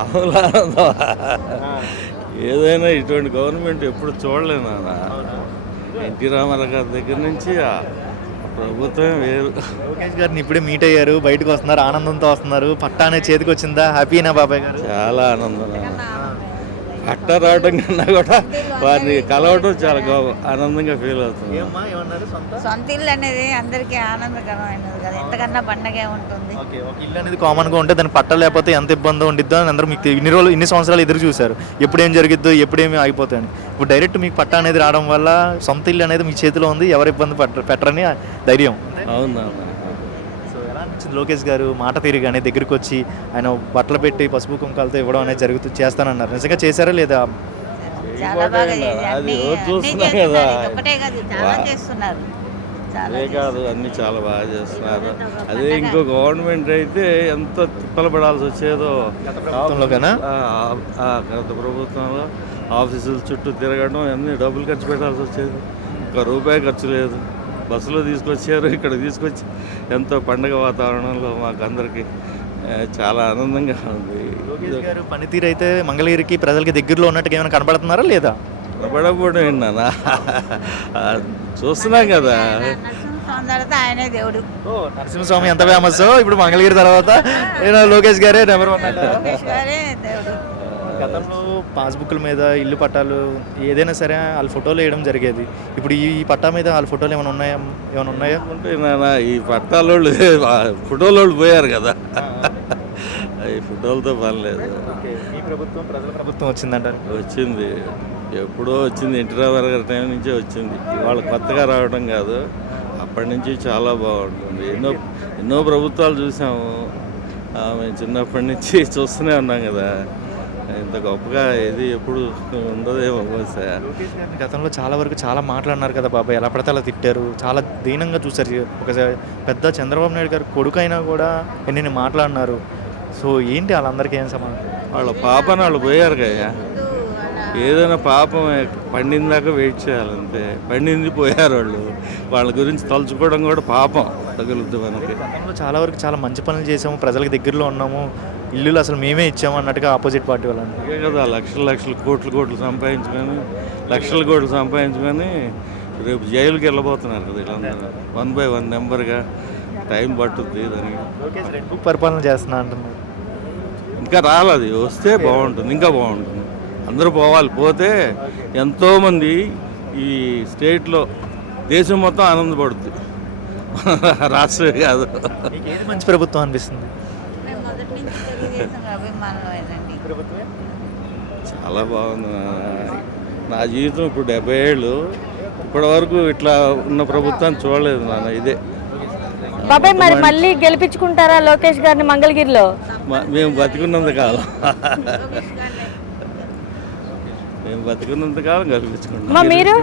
ఆనందం. ఏదైనా ఇటువంటి గవర్నమెంట్ ఎప్పుడు చూడలేదు నాన్న. ఎన్టీ రామారావు గారి దగ్గర నుంచి ఆ ప్రభుత్వం వేరు. లోకేష్ గారిని ఇప్పుడే మీట్ అయ్యారు, బయటకు వస్తున్నారు, ఆనందంతో వస్తున్నారు. పట్టా అనేది చేతికి వచ్చిందా? హ్యాపీనా బాబాయ్ గారు? చాలా ఆనందం నాన్న. పట్ట రావడం కన్నా కూడా వారిని కలవడం చాలా ఆనందంగా ఫీల్ అవుతుంది. సొంత ఇల్లు అనేది అందరికీ ఆనందకరమైనది కదా, ఎంతకన్నా పండగే ఉంటుంది. ఒక ఇల్లు అనేది కామన్గా ఉంటే దాన్ని పట్ట లేకపోతే ఎంత ఇబ్బంది ఉండిద్దో అని అందరూ మీకు ఇన్ని సంవత్సరాలు ఎదురు చూశారు, ఎప్పుడేం జరిగిద్దో ఎప్పుడేమి ఆగిపోతాయని. ఇప్పుడు డైరెక్ట్ మీకు పట్ట అనేది రావడం వల్ల సొంత ఇల్లు అనేది మీ చేతిలో ఉంది, ఎవరు ఇబ్బంది పెట్టరని ధైర్యం. అవునా లోకేష్ గారు మాట తీరు కానీ దగ్గరికి వచ్చి ఆయన బట్టలు పెట్టి పసుపు కుంకాలతో ఇవ్వడం అనేది చేస్తానన్నారు. నిజంగా చేశారా లేదా? చాలా బాగా అది రోజు చూస్తున్నాం కదా. ఒకటే కాదు, చాలా చేస్తున్నారు. అదే కాదు, అన్ని చాలా బాగా చేస్తున్నారు. అదే ఇంకో గవర్నమెంట్ అయితే ఎంత తిప్పలు పడాల్సి వచ్చేదో. గత ప్రభుత్వంలో ఆఫీసుల చుట్టూ తిరగడం, అన్ని డబ్బులు ఖర్చు పెట్టాల్సి వచ్చేది. ₹1 ఖర్చు లేదు. బస్సులో తీసుకొచ్చారు, ఇక్కడ తీసుకొచ్చి ఎంతో పండగ వాతావరణంలో మాకు అందరికీ చాలా ఆనందంగా ఉంది. లోకేష్ గారు పనితీరు అయితే మంగళగిరికి ప్రజలకి దగ్గరలో ఉన్నట్టుగా ఏమైనా కనబడుతున్నారా లేదా? కనబడకపోవడం ఏంటన్నా, చూస్తున్నాం కదా. ఆయనే దేవుడు. నరసింహస్వామి ఎంత ఫేమస్, ఇప్పుడు మంగళగిరి తర్వాత లోకేష్ గారే నెంబర్ 1. లోకేష్ గారే దేవుడు. గతంలో పాస్బుక్ల మీద ఇల్లు పట్టాలు ఏదైనా సరే వాళ్ళ ఫోటోలు వేయడం జరిగేది. ఇప్పుడు ఈ పట్టా మీద వాళ్ళ ఫోటోలు ఏమైనా ఉన్నాయా? ఉంటాయి నాన్న. ఈ పట్టాలోళ్ళు ఫోటోలోళ్ళు పోయారు కదా, ఈ ఫోటోలతో పని లేదు. ఈ ప్రభుత్వం ప్రజల ప్రభుత్వం వచ్చిందంటారు? వచ్చింది, ఎప్పుడో వచ్చింది. ఎన్టీ రామారావు గారి టైం నుంచే వచ్చింది. ఇవాళ కొత్తగా రావడం కాదు, అప్పటి నుంచి చాలా బాగుంటుంది. ఎన్నో ప్రభుత్వాలు చూసాము, మేము చిన్నప్పటి నుంచి చూస్తూనే ఉన్నాం కదా. ఇంత గొప్పగా ఇది ఎప్పుడు ఉండదేమో బహుశా. గతంలో చాలా వరకు చాలా మాట్లాడినారు కదా బాబాయ్, ఎలా పడితే అలా తిట్టారు, చాలా దీనంగా చూశారు. ఒక పెద్ద చంద్రబాబు నాయుడు గారు కొడుకు అయినా కూడా ఎన్ని మాట్లాడినారు. సో ఏంటి వాళ్ళందరికీ ఏం సమాధానం? వాళ్ళ పాపని వాళ్ళు పోయారు కదా. ఏదైనా పాపం పండిందాక వెయిట్ చేయాలంతే. పండింది పోయారు వాళ్ళు. వాళ్ళ గురించి తలుచుకోవడం కూడా పాపం తగులుద్ది మనకి. గతంలో చాలా వరకు చాలా మంచి పనులు చేసాము, ప్రజలకు దగ్గరలో ఉన్నాము, ఇల్లులు అసలు మేమే ఇచ్చాము అన్నట్టుగా ఆపోజిట్ పార్టీ వాళ్ళని. ఇదే కదా, లక్షలు కోట్లు సంపాదించుకొని, లక్షల కోట్లు సంపాదించుకొని రేపు జైలుకి వెళ్ళబోతున్నారు కదా వీళ్ళందరూ. 1 by 1 నెంబర్గా టైం పట్టుద్ది దానికి. పరిపాలన చేస్తున్నా అంటున్నారు. ఇంకా రాలేదు, వస్తే బాగుంటుంది, ఇంకా బాగుంటుంది. అందరూ పోవాలి. పోతే ఎంతోమంది ఈ స్టేట్లో దేశం మొత్తం ఆనందపడుతుంది, రాష్ట్రమే కాదు. ఏది మంచి ప్రభుత్వం అనిపిస్తుంది? చాలా బాగుంది. నా జీవితం ఇప్పుడు 70 ఏళ్ళు, ఇప్పటి వరకు ఇట్లా ఉన్న ప్రభుత్వాన్ని చూడలేదు నాన్న. ఇదే బాబాయ్. మరి మళ్ళీ గెలిపించుకుంటారా లోకేష్ గారిని మంగళగిరిలో? మేము బతికున్నంత కాలం మేము బతికున్నంత కాలం గెలిపించుకుంటాం. మీరు